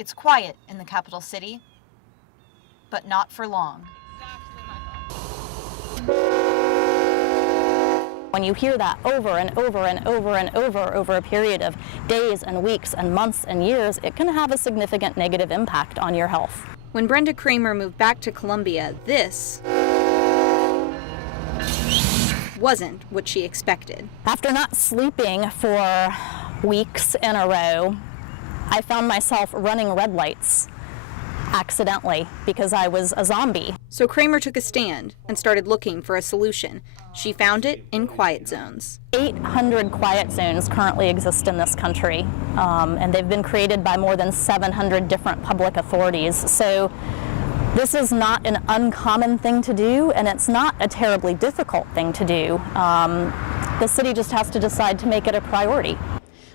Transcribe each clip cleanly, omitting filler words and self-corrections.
It's quiet in the capital city, but not for long. When you hear that over and over and over and over a period of days and weeks and months and years, it can have a significant negative impact on your health. When Brenda Kramer moved back to Columbia, this wasn't what she expected. After not sleeping for weeks in a row, I found myself running red lights accidentally because I was a zombie. So Kramer took a stand and started looking for a solution. She found it in quiet zones. 800 quiet zones currently exist in this country, and they've been created by more than 700 different public authorities. So this is not an uncommon thing to do, and it's not a terribly difficult thing to do. The city just has to decide to make it a priority.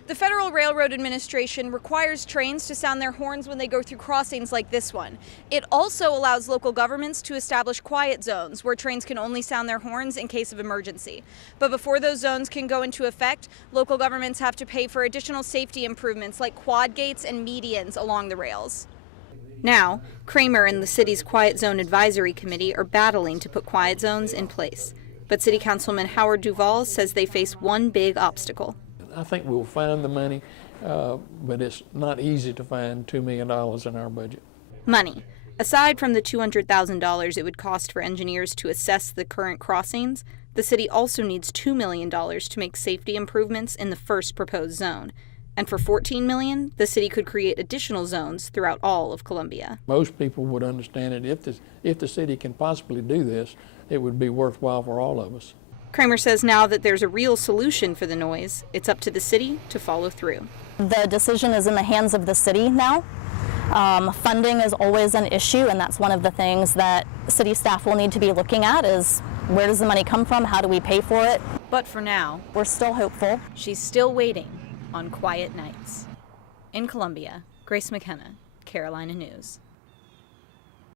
The Federal Railroad Administration requires trains to sound their horns when they go through crossings like this one. It also allows local governments to establish quiet zones where trains can only sound their horns in case of emergency. But before those zones can go into effect, local governments have to pay for additional safety improvements like quad gates and medians along the rails. Now, Kramer and the city's Quiet Zone Advisory Committee are battling to put quiet zones in place. But City Councilman Howard Duvall says they face one big obstacle. I think we'll find the money, but it's not easy to find $2 million in our budget. Money. Aside from the $200,000 it would cost for engineers to assess the current crossings, the city also needs $2 million to make safety improvements in the first proposed zone. And for $14 million, the city could create additional zones throughout all of Columbia. Most people would understand it. If the city can possibly do this, it would be worthwhile for all of us. Kramer says now that there's a real solution for the noise, it's up to the city to follow through. The decision is in the hands of the city now. Funding is always an issue, and that's one of the things that city staff will need to be looking at is where does the money come from, how do we pay for it? But for now, we're still hopeful. She's still waiting on quiet nights. In Columbia, Grace McKenna, Carolina News.